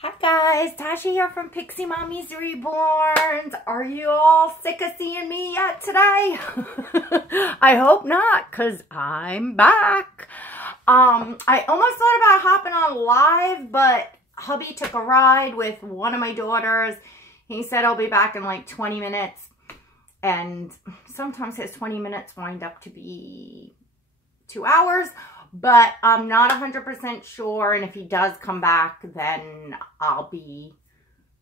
Hi guys, Tasha here from PixiMommy's Reborns. Are you all sick of seeing me yet today? I hope not, because I'm back. I almost thought about hopping on live, but hubby took a ride with one of my daughters. He said I'll be back in like 20 minutes. And sometimes his 20 minutes wind up to be 2 hours. But I'm not 100% sure, and if he does come back, then I'll be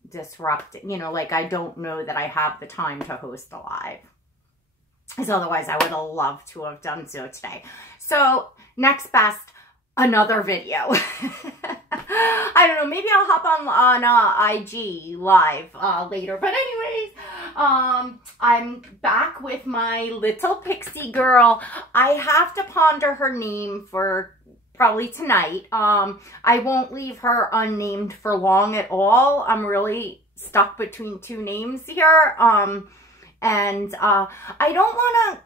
disrupted. You know, like I don't know that I have the time to host a live. Because otherwise I would have loved to have done so today. So, next best, another video. I don't know, maybe I'll hop on IG live later. But anyways, I'm back with my little pixie girl. I have to ponder her name for probably tonight. I won't leave her unnamed for long at all. I'm really stuck between two names here. I don't want to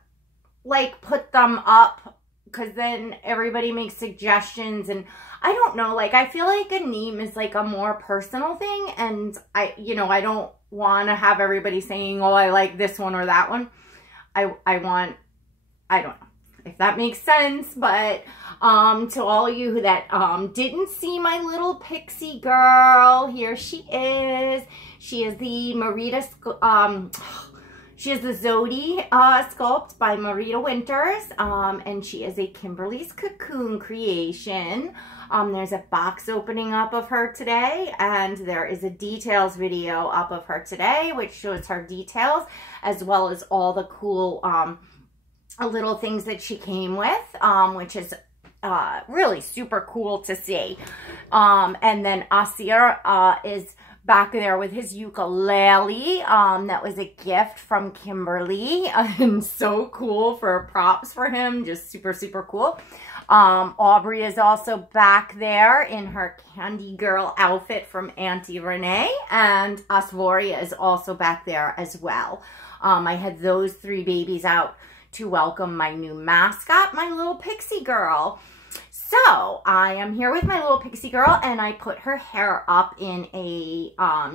like put them up because then everybody makes suggestions, and I don't know, like I feel like a name is like a more personal thing, and I don't want to have everybody saying, oh, I like this one or that one. I don't know if that makes sense, but to all of you that didn't see my little pixie girl, here she is. She is the she is the Zodi sculpt by Marita Winters, and she is a Kymberlee's Cocoon creation. There's a box opening up of her today, and there is a details video up of her today, which shows her details, as well as all the cool little things that she came with, which is really super cool to see. And then Asir is back there with his ukulele. That was a gift from Kymberlee, and so cool for props for him. Just super, super cool. Aubrey is also back there in her Candy Girl outfit from Auntie Renee, and Asvoria is also back there as well. I had those three babies out to welcome my new mascot, my little pixie girl. So I am here with my little pixie girl, and I put her hair up in a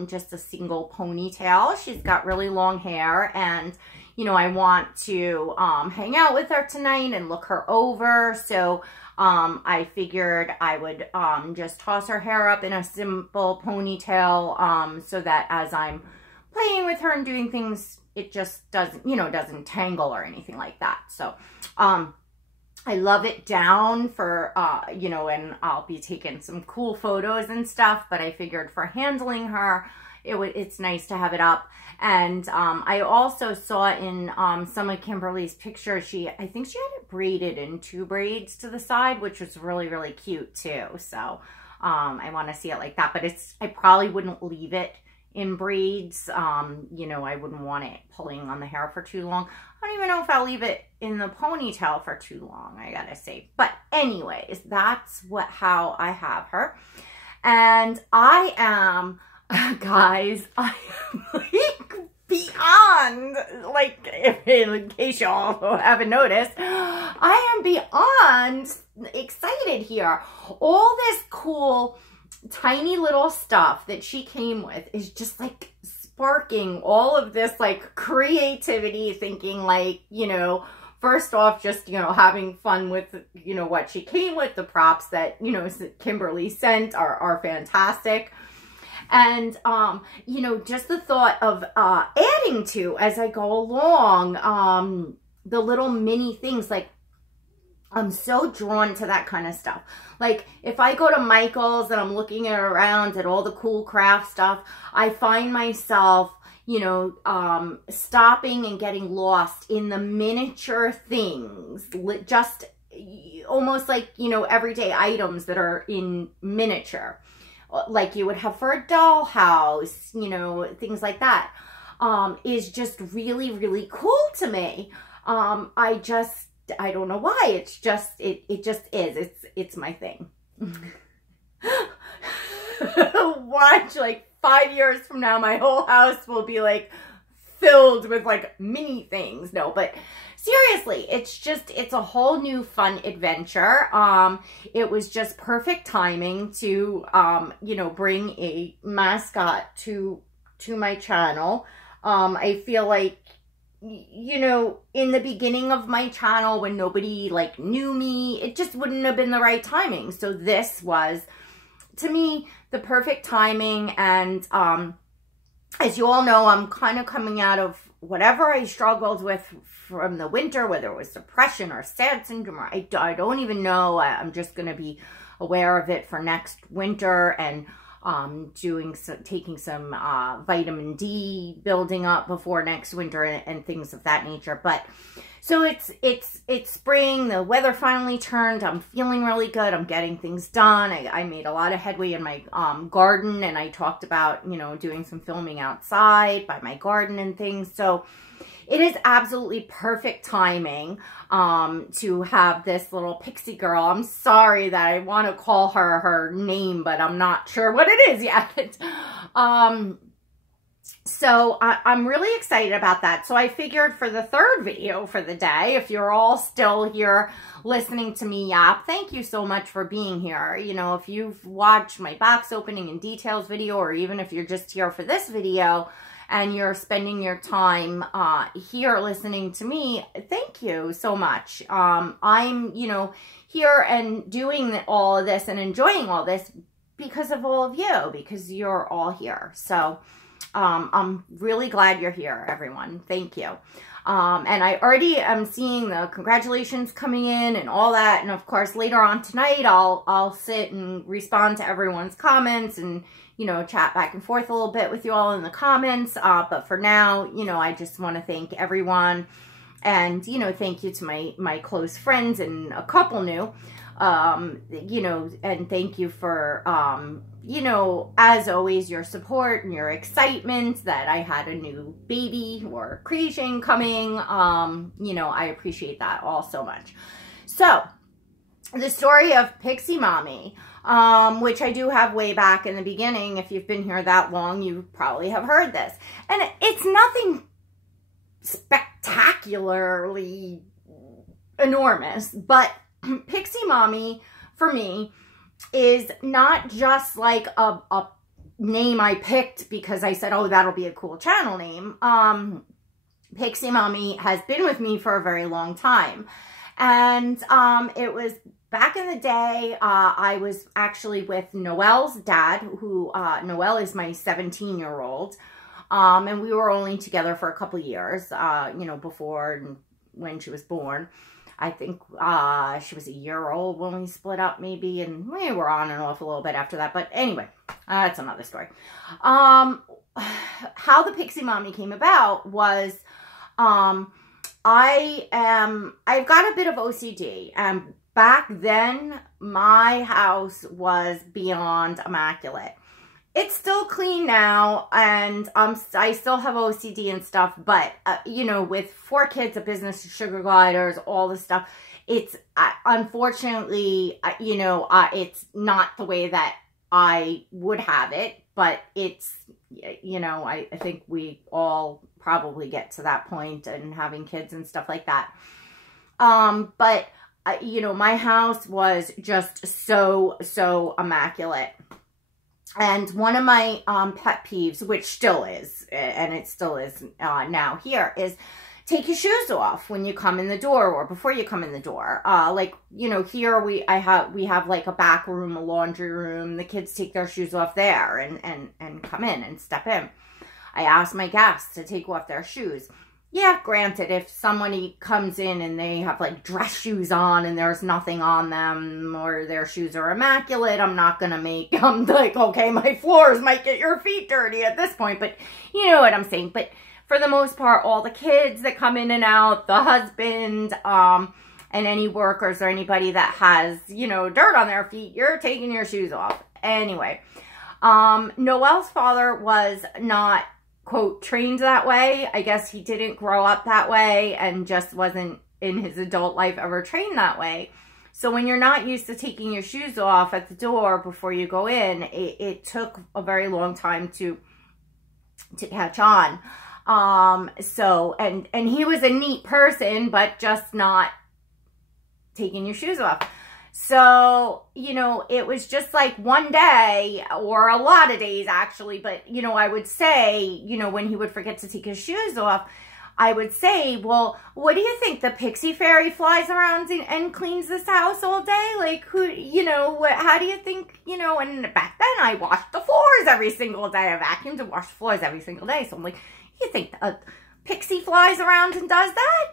just a single ponytail. She's got really long hair, and you know, I want to hang out with her tonight and look her over. So I figured I would just toss her hair up in a simple ponytail, so that as I'm playing with her and doing things, it just doesn't, you know, doesn't tangle or anything like that. So I love it down for, you know, and I'll be taking some cool photos and stuff, but I figured for handling her, it's nice to have it up. And I also saw in some of Kymberlee's pictures, I think she had it braided in 2 braids to the side, which was really, really cute too. So I want to see it like that, but I probably wouldn't leave it in braids. You know, I wouldn't want it pulling on the hair for too long. I don't even know if I'll leave it in the ponytail for too long, I gotta say. But anyways, that's how I have her. And I am, guys, I am like beyond, like, in case y'all haven't noticed, I am beyond excited here. All this cool tiny little stuff that she came with is just like sparking all of this like creativity, thinking like, you know, first off, just, you know, having fun with, you know, what she came with. The props that, you know, Kymberlee sent are fantastic. And, you know, just the thought of adding to as I go along, the little mini things, like, I'm so drawn to that kind of stuff. Like, if I go to Michael's and I'm looking around at all the cool craft stuff, I find myself, you know, stopping and getting lost in the miniature things. Just almost like, you know, everyday items that are in miniature. Like you would have for a dollhouse, you know, things like that. Is just really, really cool to me. I don't know why. It's just, it just is. It's my thing. Watch, like 5 years from now, my whole house will be like filled with like mini things. No, but seriously, it's a whole new fun adventure. It was just perfect timing to, you know, bring a mascot to my channel. I feel like, you know, in the beginning of my channel when nobody like knew me, it just wouldn't have been the right timing. So this was, to me, the perfect timing. And as you all know, I'm kind of coming out of whatever I struggled with from the winter, whether it was depression or sad syndrome, or I don't even know. I'm just going to be aware of it for next winter, and taking some vitamin D, building up before next winter, and things of that nature. But so it's spring, the weather finally turned, I'm feeling really good, I'm getting things done. I made a lot of headway in my garden, and I talked about, you know, doing some filming outside by my garden and things. So it is absolutely perfect timing to have this little pixie girl. I'm sorry that I want to call her her name, but I'm not sure what it is yet. So I'm really excited about that. So I figured for the third video for the day, if you're all still here listening to me yap, thank you so much for being here. You know, if you've watched my box opening and details video, or even if you're just here for this video, and you're spending your time here listening to me, thank you so much. I'm, you know, here and doing all of this and enjoying all this because of all of you, because you're all here. So I'm really glad you're here, everyone. Thank you. And I already am seeing the congratulations coming in and all that. And of course, later on tonight, I'll sit and respond to everyone's comments and, you know, chat back and forth a little bit with you all in the comments. But for now, you know, I just want to thank everyone, and, you know, thank you to my close friends and a couple new, you know, and thank you for, you know, as always, your support and your excitement that I had a new baby or creation coming. You know, I appreciate that all so much. So the story of PixiMommy, which I do have way back in the beginning. If you've been here that long, you probably have heard this. And it's nothing spectacularly enormous, but PixiMommy, for me, is not just like a name I picked because I said, oh, that'll be a cool channel name. PixiMommy has been with me for a very long time. And it was back in the day, I was actually with Noelle's dad, who, Noelle is my 17-year-old. And we were only together for a couple of years, you know, before and when she was born. I think she was a year old when we split up, maybe, and we were on and off a little bit after that. But anyway, that's another story. How the PixiMommy came about was, I've got a bit of OCD, and back then my house was beyond immaculate. It's still clean now, and I still have OCD and stuff, but, you know, with 4 kids, a business, sugar gliders, all the stuff, it's, unfortunately, you know, it's not the way that I would have it, but it's, you know, I think we all probably get to that point and having kids and stuff like that. But, you know, my house was just so immaculate. And one of my pet peeves, which still is, and it still is now here, is take your shoes off when you come in the door or before you come in the door. Like, you know, here we have like a back room, a laundry room. The kids take their shoes off there and come in and step in. I ask my guests to take off their shoes. Yeah, granted, if somebody comes in and they have like dress shoes on and there's nothing on them, or their shoes are immaculate, I'm not going to make, I'm like, okay, my floors might get your feet dirty at this point, but you know what I'm saying. But for the most part, all the kids that come in and out, the husband, and any workers or anybody that has, you know, dirt on their feet, you're taking your shoes off. Anyway, Noelle's father was not, quote, trained that way. I guess he didn't grow up that way and just wasn't in his adult life ever trained that way. So when you're not used to taking your shoes off at the door before you go in, it took a very long time to catch on. So, and he was a neat person, but just not taking your shoes off. So, you know, it was just like one day, or a lot of days actually, but, you know, I would say, you know, when he would forget to take his shoes off, I would say, well, what do you think? The Pixie Fairy flies around and cleans this house all day? Like, who, you know, how do you think, you know, and back then I washed the floors every single day. I vacuumed and washed the floors every single day. So I'm like, you think a pixie flies around and does that?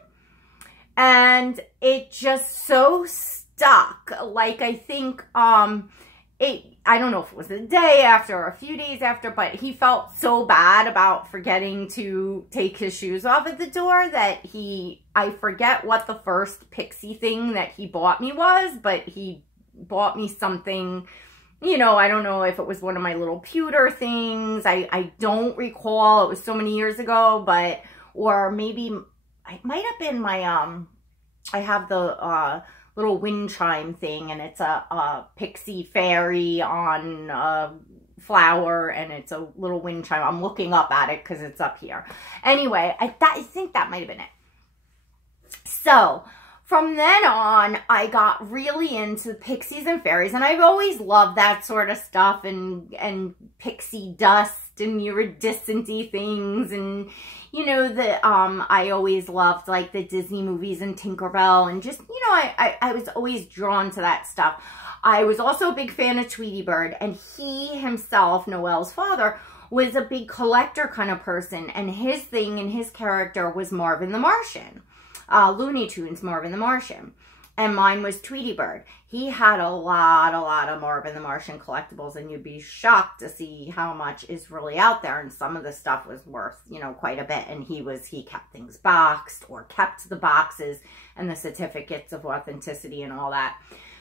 And it just so stuck. Like, I think, I don't know if it was the day after or a few days after, but he felt so bad about forgetting to take his shoes off at the door that I forget what the first Pixie thing that he bought me was, but he bought me something, you know, I don't know if it was one of my little pewter things. I don't recall. It was so many years ago, but, or maybe it might have been my, I have the, little wind chime thing, and it's a Pixie Fairy on a flower, and it's a little wind chime. I'm looking up at it because it's up here. Anyway, I think that might have been it. So from then on, I got really into pixies and fairies, and I've always loved that sort of stuff, and pixie dust and iridescent-y things, and you know, I always loved like the Disney movies and Tinkerbell, and just, you know, I was always drawn to that stuff. I was also a big fan of Tweety Bird, and he himself, Noelle's father, was a big collector kind of person, and his thing and his character was Marvin the Martian, Looney Tunes Marvin the Martian. And mine was Tweety Bird. He had a lot of Marvin the Martian collectibles, and you'd be shocked to see how much is really out there. And some of the stuff was worth, you know, quite a bit. And he kept things boxed, or kept the boxes and the certificates of authenticity and all that.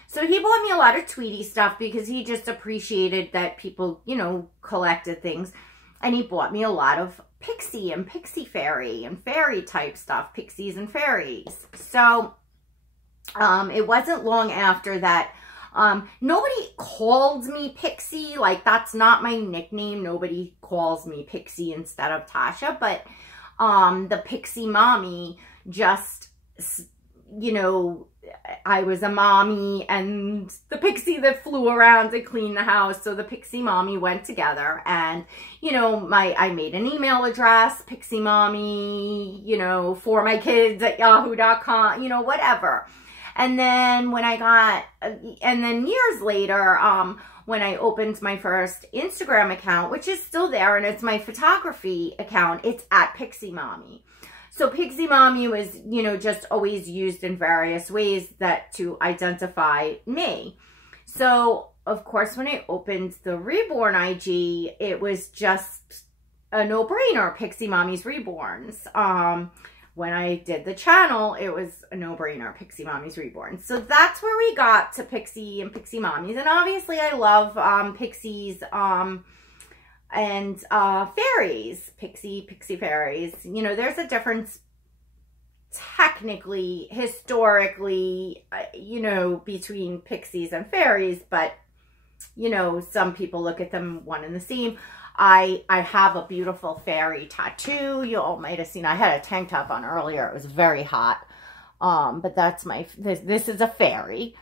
So he bought me a lot of Tweety stuff because he just appreciated that people, you know, collected things. And he bought me a lot of Pixie and Pixie Fairy and fairy type stuff, pixies and fairies. So it wasn't long after that. Nobody called me Pixie. Like, that's not my nickname. Nobody calls me Pixie instead of Tasha. But the PixiMommy, just, you know, I was a mommy and the pixie that flew around to clean the house. So the PixiMommy went together, and, you know, I made an email address, PixiMommy, you know, for my kids at yahoo.com, you know, whatever. And then when and then years later, when I opened my first Instagram account, which is still there, and it's my photography account, it's at PixiMommy. So PixiMommy was, you know, just always used in various ways to identify me. So, of course, when I opened the Reborn IG, it was just a no-brainer, PixiMommy's Reborns. When I did the channel, it was a no-brainer, PixiMommy's Reborns. So that's where we got to Pixie and PixiMommies. And obviously I love pixies and fairies, pixie fairies. You know, there's a difference technically, historically, you know, between pixies and fairies, but, you know, some people look at them one and the same. I have a beautiful fairy tattoo. You all might have seen, I had a tank top on earlier. It was very hot. But that's this is a fairy.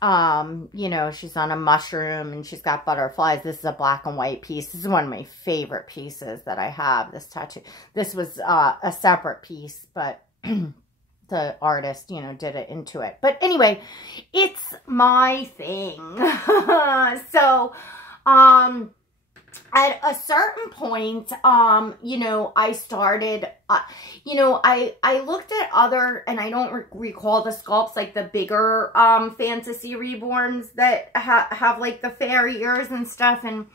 You know, she's on a mushroom and she's got butterflies. This is a black and white piece. This is one of my favorite pieces that I have, this tattoo. This was a separate piece, but the artist, you know, did it into it. But anyway, it's my thing. So, at a certain point, you know, I started, you know, I looked at other, and I don't recall the sculpts, like the bigger fantasy Reborns that have like the fairy ears and stuff, and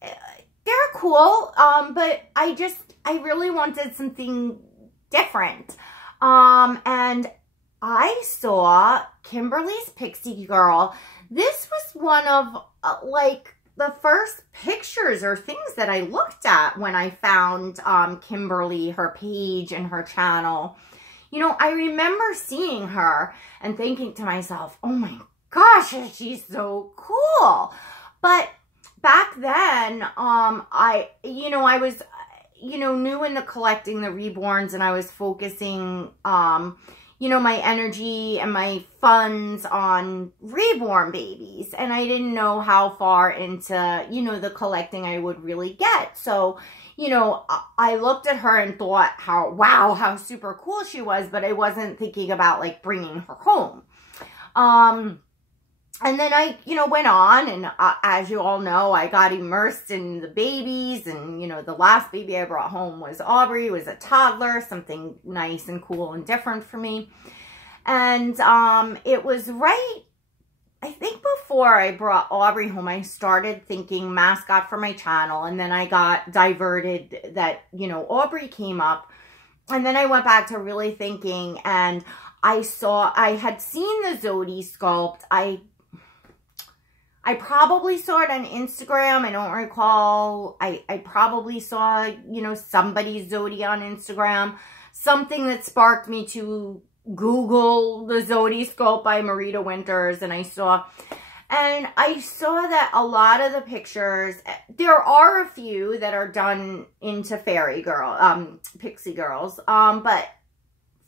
they're cool, but I really wanted something different. And I saw Kymberlee's Pixi Girl. This was one of, like, the first pictures or things that I looked at when I found Kymberlee, her page and her channel. You know, I remember seeing her and thinking to myself, oh my gosh, she's so cool. But back then, you know, I was, you know, new into collecting the Reborns, and I was focusing, you know, my energy and my funds on reborn babies. And I didn't know how far into, you know, the collecting I would really get. So, you know, I looked at her and thought wow, how super cool she was, but I wasn't thinking about like bringing her home. And then I, you know, went on, and as you all know, I got immersed in the babies. And, you know, the last baby I brought home was Aubrey, was a toddler, something nice and cool and different for me. And it was right, I think before I brought Aubrey home, I started thinking mascot for my channel. And then I got diverted that, you know, Aubrey came up. And then I went back to really thinking, and I had seen the Zodi sculpt. I probably saw it on Instagram. I don't recall. I probably saw, you know, somebody's Zodi on Instagram. Something that sparked me to Google the Zodi sculpt by Marita Winters. And I saw that a lot of the pictures, there are a few that are done into Pixi Girls. But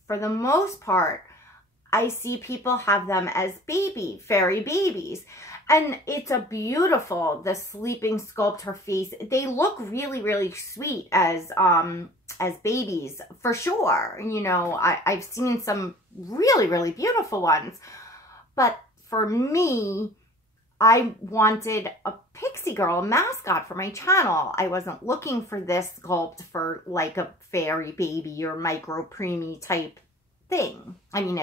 for the most part, I see people have them as fairy babies. And it's a beautiful, the sleeping sculpt, her face. They look really, really sweet as babies, for sure. You know, I've seen some really, really beautiful ones. But for me, I wanted a Pixi Girl mascot for my channel. I wasn't looking for this sculpt for like a fairy baby or micro preemie type thing. I mean,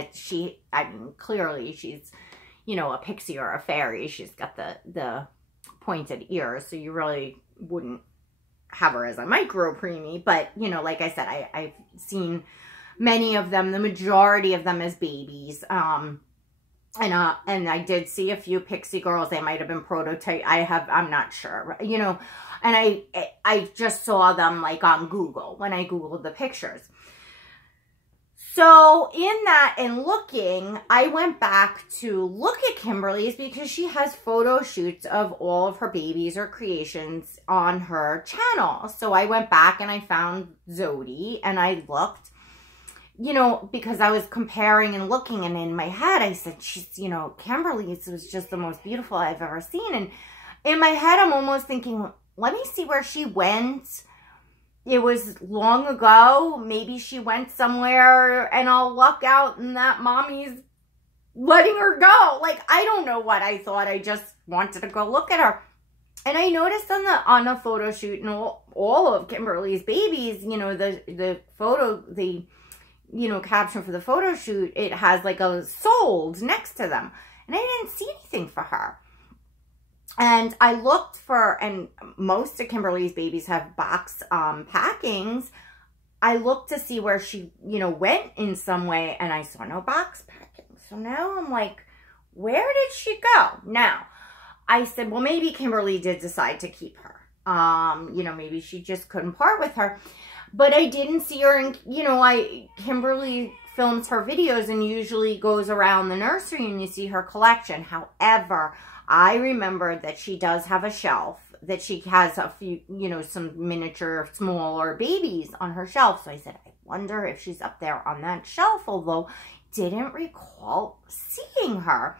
clearly she's, you know, a pixie or a fairy. She's got the pointed ears, so you really wouldn't have her as a micro preemie. But, you know, like I said, I've seen many of them, the majority of them as babies. And I did see a few Pixi Girls. They might have been prototype. I'm not sure, you know, and I just saw them like on Google when I Googled the pictures. So in that and looking, I went back to look at Kymberlee's because she has photo shoots of all of her babies or creations on her channel. So I went back and I found Zodi, and I looked, you know, because I was comparing and looking, and in my head I said, she's, you know, Kymberlee's was just the most beautiful I've ever seen. And in my head I'm almost thinking, let me see where she went. It was long ago. Maybe she went somewhere and I'll luck out and that mommy's letting her go. Like, I don't know what I thought. I just wanted to go look at her. And I noticed on the photo shoot, and all of Kymberlee's babies, you know, the photo, you know, caption for the photo shoot, it has like a sold next to them. And I didn't see anything for her. And I looked for, and most of Kymberlee's babies have box packings. I looked to see where she, you know, went in some way, and I saw no box packing. So now I'm like, where did she go? Now, I said, well, maybe Kymberlee did decide to keep her. You know, maybe she just couldn't part with her. But I didn't see her, and, you know, Kymberlee films her videos and usually goes around the nursery and you see her collection. However, I remember that she does have a shelf, that she has a few, you know, some miniature, smaller babies on her shelf. So I said, I wonder if she's up there on that shelf, although didn't recall seeing her.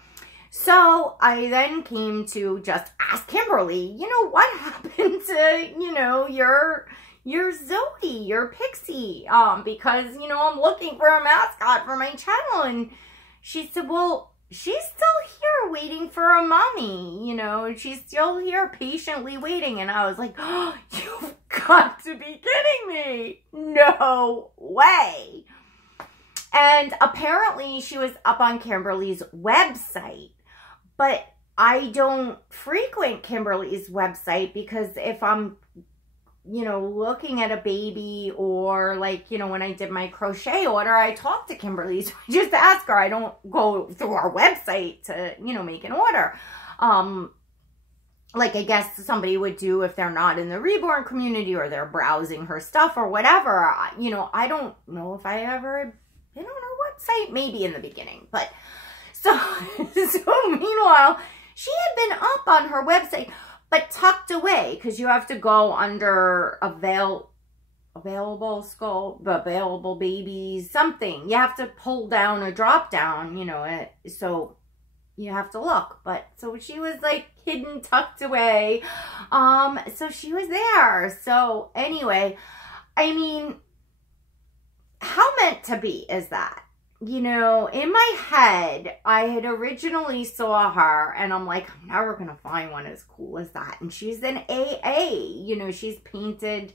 So I then came to just ask Kymberlee, you know, what happened to, you know, your Zodi, your Pixi, because, you know, I'm looking for a mascot for my channel. And she said, well, she's still here waiting for a mommy, you know, she's still here patiently waiting. And I was like, oh, you've got to be kidding me. No way. And apparently she was up on Kymberlee's website, but I don't frequent Kymberlee's website because if I'm, you know, looking at a baby, or like, you know, when I did my crochet order, I talked to Kymberlee. So I just ask her. I don't go through our website to, you know, make an order. Like I guess somebody would do if they're not in the Reborn community or they're browsing her stuff or whatever. You know, I don't know if I ever been on her website, maybe in the beginning. But so meanwhile, she had been up on her website, but tucked away, because you have to go under available sculpt, available babies, something. You have to pull down or drop down, you know, so you have to look. But so she was like hidden, tucked away. So she was there. So anyway, I mean, how meant to be is that? You know, in my head, I had originally saw her and I'm like, I'm never going to find one as cool as that. And she's an AA, you know, she's painted,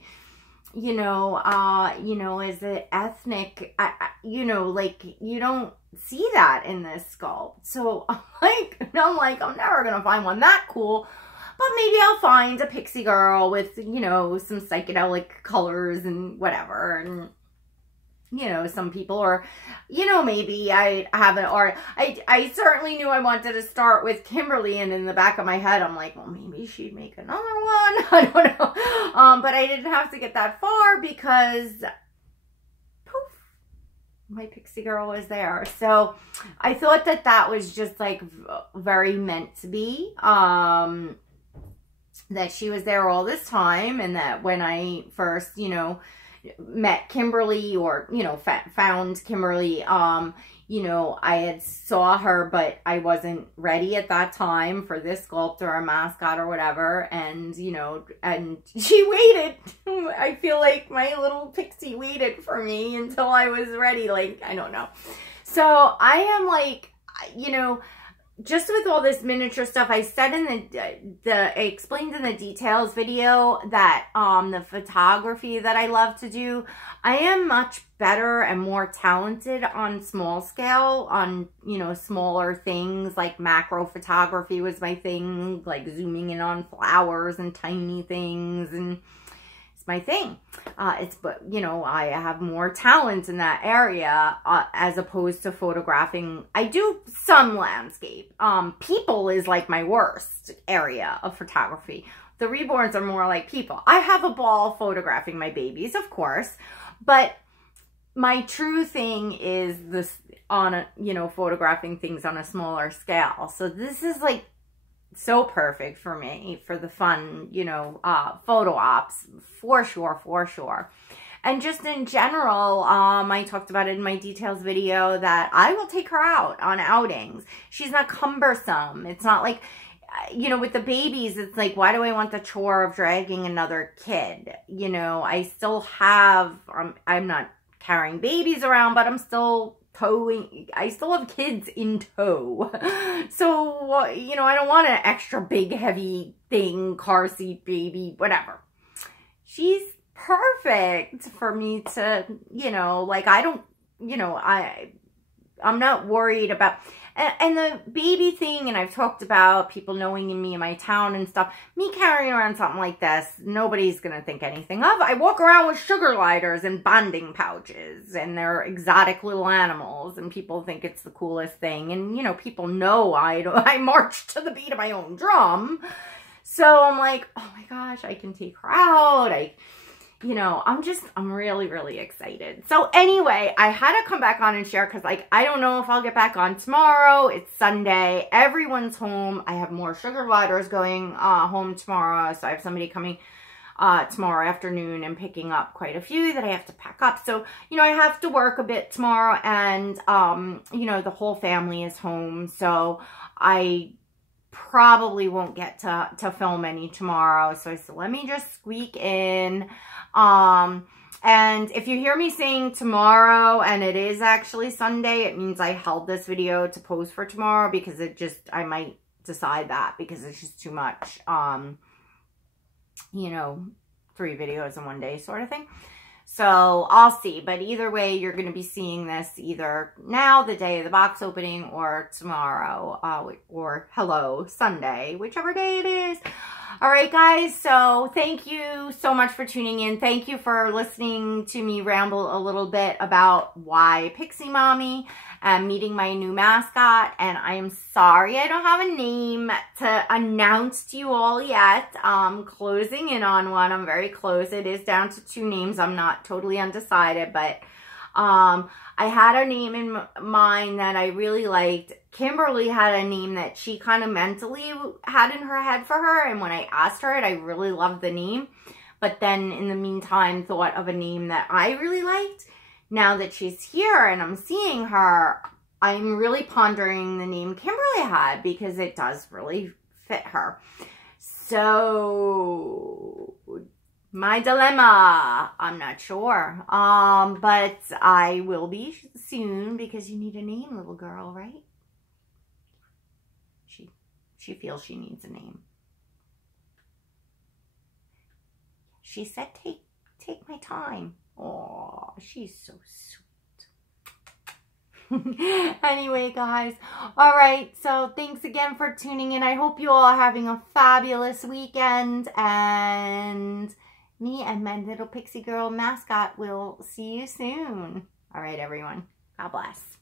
you know, as an ethnic, you know, like you don't see that in this sculpt. So I'm like, I'm never going to find one that cool, but maybe I'll find a pixie girl with, you know, some psychedelic colors and whatever. And you know, some people, or, you know, maybe I haven't, or I certainly knew I wanted to start with Kymberlee, and in the back of my head, I'm like, well, maybe she'd make another one. I don't know. But I didn't have to get that far because, poof, my pixie girl was there. So I thought that that was just like very meant to be, that she was there all this time, and that when I first, you know, met Kymberlee, or, you know, found Kymberlee, you know, I had saw her, but I wasn't ready at that time for this sculpt or a mascot or whatever. And, you know, and she waited. I feel like my little pixie waited for me until I was ready. Like, I don't know. So I am like, you know, just with all this miniature stuff, I said in I explained in the details video that the photography that I love to do, I am much better and more talented on small scale, on, you know, smaller things. Like macro photography was my thing, like zooming in on flowers and tiny things, and my thing. But you know, I have more talent in that area as opposed to photographing. I do some landscape. People is like my worst area of photography. The Reborns are more like people. I have a ball photographing my babies, of course, but my true thing is this on a, you know, photographing things on a smaller scale. So this is like so perfect for me for the fun, you know, photo ops, for sure. And just in general, I talked about it in my details video that I will take her out on outings. She's not cumbersome. It's not like, you know, with the babies, it's like, why do I want the chore of dragging another kid? You know, I still have, I'm not carrying babies around, but I'm still towing. I still have kids in tow. So, you know, I don't want an extra big, heavy thing, car seat, baby, whatever. She's perfect for me to, you know, like, I don't, you know, I'm not worried about, and the baby thing, and I've talked about people knowing me in my town and stuff, me carrying around something like this, nobody's going to think anything of. I walk around with sugar gliders and bonding pouches, and they're exotic little animals, and people think it's the coolest thing. And, you know, people know I march to the beat of my own drum. So I'm like, oh my gosh, I can take her out. You know, I'm really, really excited. So anyway, I had to come back on and share because, like, I don't know if I'll get back on tomorrow. It's Sunday. Everyone's home. I have more sugar gliders going home tomorrow. So I have somebody coming tomorrow afternoon and picking up quite a few that I have to pack up. So, you know, I have to work a bit tomorrow, and, you know, the whole family is home. So I probably won't get to film any tomorrow. So I said, let me just squeak in. And if you hear me saying tomorrow and it is actually Sunday, it means I held this video to post for tomorrow, because I might decide that because it's just too much, you know, 3 videos in one day sort of thing. So I'll see, but either way, you're going to be seeing this either now, the day of the box opening, or tomorrow, or hello, Sunday, whichever day it is. All right, guys, so thank you so much for tuning in. Thank you for listening to me ramble a little bit about why PixiMommy and meeting my new mascot. And I am sorry I don't have a name to announce to you all yet. Closing in on one. I'm very close. It is down to 2 names. I'm not totally undecided, but I had a name in mind that I really liked. Kymberlee had a name that she kind of mentally had in her head for her, and when I asked her it, I really loved the name. But then in the meantime, thought of a name that I really liked. Now that she's here and I'm seeing her, I'm really pondering the name Kymberlee had because it does really fit her. So, my dilemma, I'm not sure. But I will be soon because you need a name, little girl, right? She feels she needs a name. She said, take my time. Oh, she's so sweet. Anyway, guys. All right. So thanks again for tuning in. I hope you all are having a fabulous weekend. And me and my little Pixi Girl Mascot will see you soon. All right, everyone. God bless.